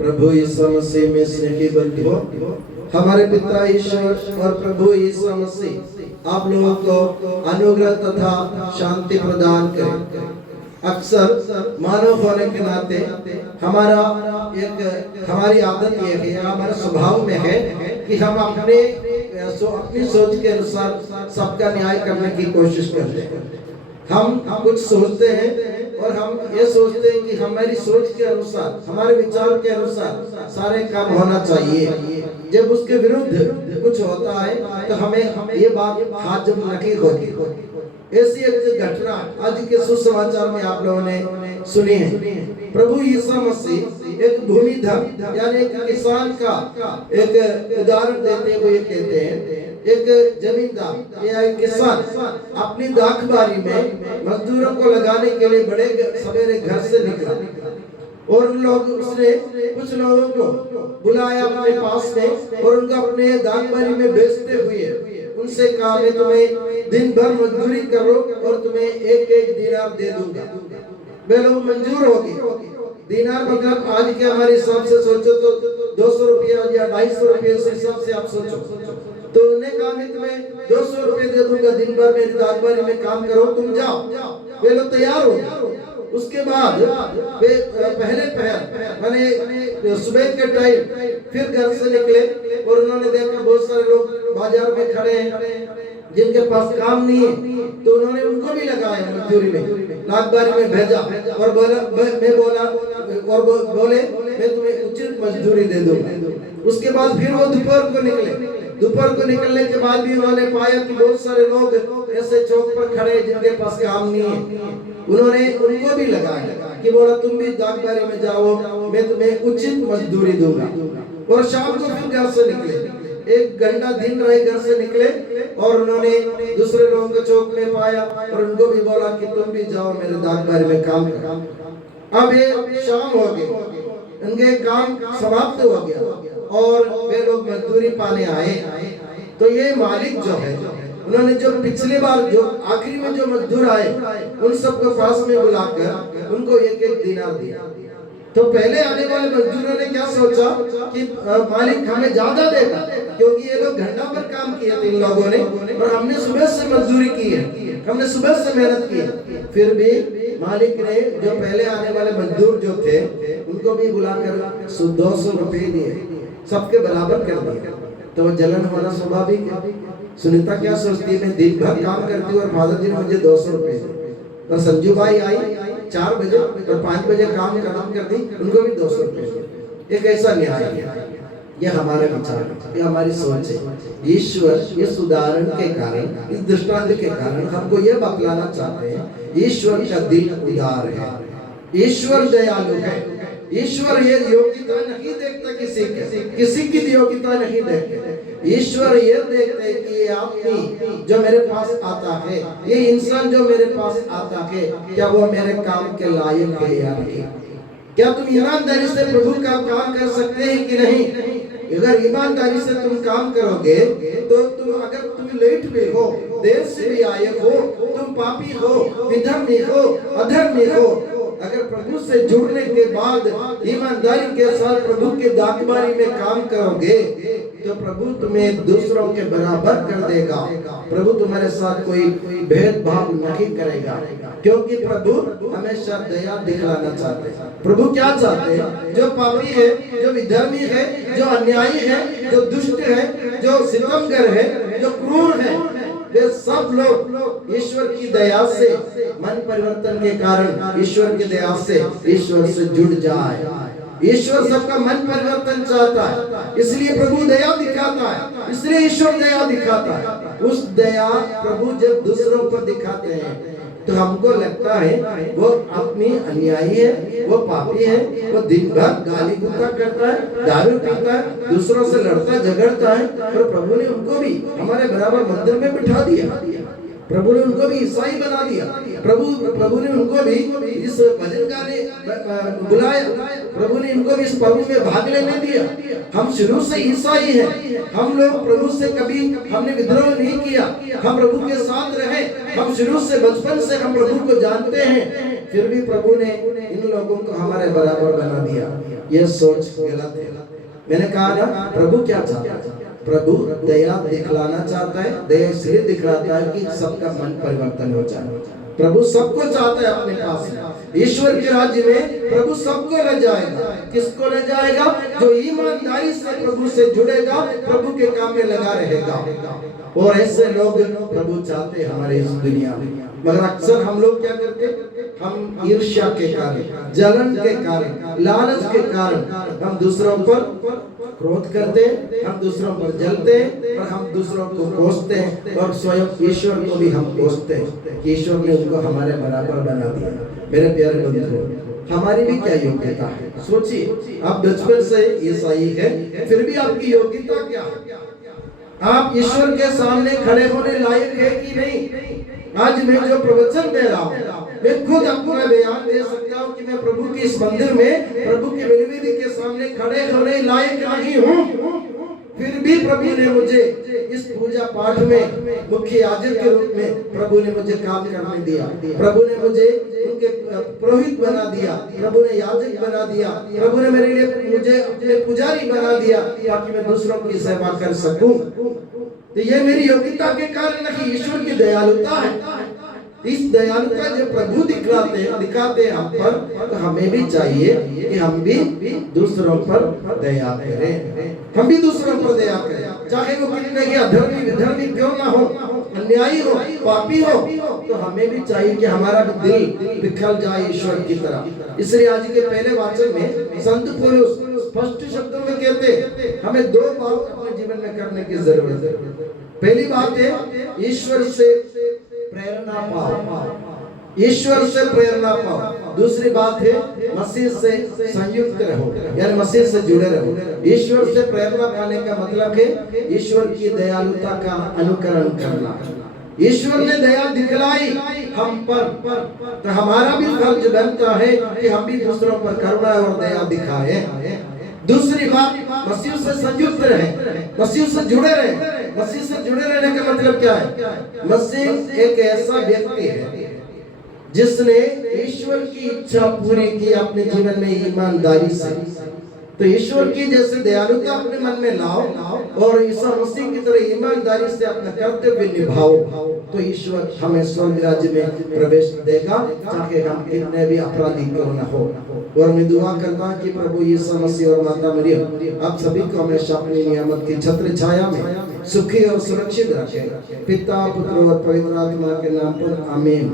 प्रभु यीशु मसीह में स्नेही बंधुओं, हमारे पिता ईश्वर और प्रभु यीशु मसीह आप लोगों को अनुग्रह तथा शांति प्रदान करें। अक्सर मानव होने के नाते हमारी आदत ये है, हमारे स्वभाव में है कि हम अपनी सोच के अनुसार सबका न्याय करने की कोशिश करते हैं। हम कुछ सोचते हैं और हम ये सोचते हैं कि हमारी सोच के अनुसार, हमारे विचार के अनुसार सारे काम होना चाहिए। जब उसके विरुद्ध कुछ होता है तो हमें ये बात हाजम नहीं होती। ऐसी एक घटना आज के सुसमाचार में आप लोगों ने सुनी है। प्रभु यीशु मसीह एक भूमिधर यानी एक किसान का एक उदाहरण देते हुए कहते हैं, एक जमींदार या एक किसान अपनी दाखबारी में मजदूरों को लगाने के लिए बड़े सवेरे घर से निकला और उसने कुछ लोगों को बुलाया अपने पास में और उनको अपने दाखबारी में बेचते हुए उनसे कहा, मैं तुम्हें दिन भर मजदूरी करो और तुम्हें एक एक दीनार दे दूंगा। वे लोग मंजूर हो गए। दीनार मतलब आज के हमारे हिसाब से सोचो तो 200 रुपया या 250 रुपये से हिसाब से आप सोचो तो उन्हें कहा, मैं तुम्हें 200 रुपये दे दूंगा, दिन भर मेरी दाखबारी में काम करो, तुम जाओ। वे लोग तैयार हो गए। उसके बाद वे पहले पहर माने सुबह के टाइम फिर घर से निकले और उन्होंने देखा बहुत सारे लोग बाजार में खड़े हैं जिनके पास काम नहीं है, तो उन्होंने उनको भी लगाया मजदूरी में, दाखबारी में भेजा और बोले मैं तुम्हें उचित मजदूरी दे दूंगा। उसके बाद फिर वो दोपहर को निकले। दोपहर को निकलने के बाद भी उन्होंने पाया कि बहुत सारे लोग ऐसे चौक पर खड़े जिनके पास काम नहीं है। उन्होंने उनको भी लगाया कि बोला तुम भी दाखबारी में जाओ, मैं तुम्हें उचित मजदूरी दूंगा। और शाम को फिर घर से निकले, एक घंटा दिन रहे घर से निकले और उन्होंने दूसरे लोगों को चौक में पाया और उनको भी बोला कि तुम भी जाओ मेरे दाखबारी में काम करो। अब ये शाम हो गई, उनके काम समाप्त हो गया और वे लोग मजदूरी पाने आए। तो ये मालिक जो है उन्होंने जो पिछले बार जो आखिरी में जो मजदूर आए उन सबको पास में बुलाकर उनको एक एक दीनार दिया। तो पहले आने वाले मजदूरों ने क्या सोचा कि मालिक हमें ज्यादा देगा, क्योंकि ये लोग घंटा भर काम किया इन लोगों ने और हमने सुबह से मजदूरी की है, हमने सुबह से मेहनत की है। फिर भी मालिक ने जो पहले आने वाले मजदूर जो थे उनको भी बुलाकर 200 रुपये दिए, सबके बराबर कर दिए। तो जलन होना स्वाभाविक है। सुनीता क्या सोचती है, मैं दिन भर काम करती हूँ और फादर जी ने मुझे 200 रुपये। और संजू भाई आई 4 बजे और 5 बजे काम खत्म कर दी, उनको भी 200 रुपये। एक ऐसा न्याय है, ये हमारे विचार, ये हमारी सोच है। ईश्वर इस उदाहरण के कारण, इस दृष्टांत के कारण हमको यह बतलाना चाहते हैं, ईश्वर का दिल उदार है, ईश्वर दयालु है। ईश्वर ये योग्यता नहीं देखता किसी की योग्यता नहीं देखते। ईश्वर ये देखते हैं कि ये आदमी जो मेरे पास आता है, ये इंसान जो मेरे पास आता है, क्या वो मेरे काम के लायक है या नहीं। क्या तुम ईमानदारी से प्रभु का काम कर सकते हैं कि नहीं। अगर ईमानदारी से तुम काम करोगे तो अगर तुम लेट में हो, देर से भी आए हो, तुम पापी हो, विधर्मी हो, अधर्मी हो, अगर प्रभु से जुड़ने के बाद ईमानदारी के साथ प्रभु के दाखबारी में काम करोगे तो प्रभु तुम्हें दूसरों के बराबर कर देगा। प्रभु तुम्हारे साथ कोई भेदभाव नहीं करेगा, क्योंकि प्रभु हमेशा दया दिखलाना चाहते हैं। प्रभु क्या चाहते हैं, जो पापी है, जो विधर्मी है, जो अन्यायी है, जो दुष्ट है, जो सितमगर है, जो क्रूर है, वे सब लोग ईश्वर की दया से, मन परिवर्तन के कारण ईश्वर की दया से ईश्वर से जुड़ जाए। ईश्वर सबका मन परिवर्तन चाहता है, इसलिए प्रभु दया दिखाता है, इसलिए ईश्वर दया दिखाता है। उस दया प्रभु जब दूसरों पर दिखाते हैं तो हमको लगता है वो अपनी अन्यायी है, वो पापी है, वो दिन भर गाली गुस्सा करता है, दारू पीता है, दूसरों से लड़ता झगड़ता है, और प्रभु ने उनको भी हमारे बराबर मंदिर में बिठा दिया। प्रभु ने उनको भी ईसाई बना दिया। प्रभु ने उनको भी इस भजन गाने बुलाया। प्रभु ने इनको भी इस पर्व में भाग लेने दिया। हम शुरू से ईसाई हैं। हम लोग प्रभु से कभी हमने विद्रोह नहीं किया। हम प्रभु के साथ रहे। हम शुरू से बचपन से हम प्रभु को जानते हैं। फिर भी प्रभु ने इन लोगों को हमारे बराबर बना दिया। यह सोच गलत है। मैंने कहा ना, प्रभु क्या चाहता है? प्रभु दया दिखलाना चाहता है, दया इसलिए दिखलाता है कि सबका मन परिवर्तन हो जाए। प्रभु सबको चाहता है अपने पास में। ईश्वर के राज्य में प्रभु सबको ले जाएगा। किसको ले जाएगा? जो ईमानदारी से प्रभु से जुड़ेगा, प्रभु के काम में लगा रहेगा। और ऐसे लोग प्रभु चाहते हैं हमारे इस दुनिया में। मगर अक्सर हम लोग क्या करते? हम ईर्ष्या के कारण, जलन के कारण, लालच के कारण हम दूसरों पर क्रोध करते हैं, हम दूसरों पर जलते हैं और हम दूसरों को कोसते हैं और स्वयं ईश्वर को भी हम कोसते हैं कि ईश्वर ने उनको हमारे बराबर बना दिया। मेरे प्यारे बंधुओं, हमारी भी क्या योग्यता है? सोचिए, आप बचपन से ईसाई है, फिर भी आपकी योग्यता क्या है? आप ईश्वर के सामने खड़े होने लायक है कि नहीं? आज मैं जो प्रवचन दे रहा हूँ, मैं खुद आपको मैं बयान दे सकता हूँ कि मैं प्रभु के इस मंदिर में, प्रभु की बलिवेदी के सामने खड़े होने लायक नहीं हूँ। फिर भी प्रभु ने मुझे इस पूजा पाठ में मुख्य याजक के रूप में प्रभु ने मुझे काम करने दिया। प्रभु ने मुझे उनके पुरोहित बना दिया, प्रभु ने याजक बना दिया, प्रभु ने मेरे लिए मुझे अपने पुजारी बना दिया ताकि मैं दूसरों की सेवा कर सकूं। तो ये मेरी योग्यता के कारण नहीं, ईश्वर की दयालुता है। इस दयालुता जो प्रभु दिखाते हैं हम पर, तो हमें भी चाहिए कि हम भी दूसरों पर दया करें। हम भी दूसरों पर दया करें, चाहे वो कितने ही अधर्मी विधर्मी क्यों ना हो, अन्यायी हो, पापी हो, तो हमें भी चाहिए कि हमारा दिल बिखर जाए ईश्वर की तरह। इसलिए आज के पहले वाचन में संत पौलुस स्पष्ट शब्दों में कहते हैं, हमें दो बात अपने जीवन में करने की जरूरत है। पहली बात है, ईश्वर से प्रेरणा पाओ, ईश्वर से प्रेरणा पाओ। दूसरी बात है, मसीह से संयुक्त रहो, यानी मसीह से जुड़े रहो। ईश्वर से प्रेरणा पाने का मतलब है ईश्वर की दयालुता का अनुकरण करना। ईश्वर ने दया दिखलाई हम पर, तो हमारा भी फर्ज बनता है कि हम भी दूसरों पर करुणा और दया दिखाएं। दूसरी बात, मसीह से संयुक्त रहे, मसीह से जुड़े रहे। मसीह से जुड़े रहने का मतलब क्या है? मसीह एक ऐसा व्यक्ति है जिसने ईश्वर की इच्छा पूरी की अपने जीवन में ईमानदारी से। तो ईश्वर की जैसे दयालुता अपने मन में लाओ और ईसा मसीह की तरह ईमानदारी से अपना कर्तव्य निभाओ, तो ईश्वर हमें स्वर्ग राज्य में प्रवेश देगा, चाहे हम कितने भी अपराधी क्यों न हो। और मैं दुआ करता हूं कि प्रभु यीशु मसीह और माता मरियम आप सभी को हमेशा अपनी नियामत की छत्र छाया में सुखी और सुरक्षित रखे। पिता, पुत्र और पवित्र आत्मा के नाम पर आमीन।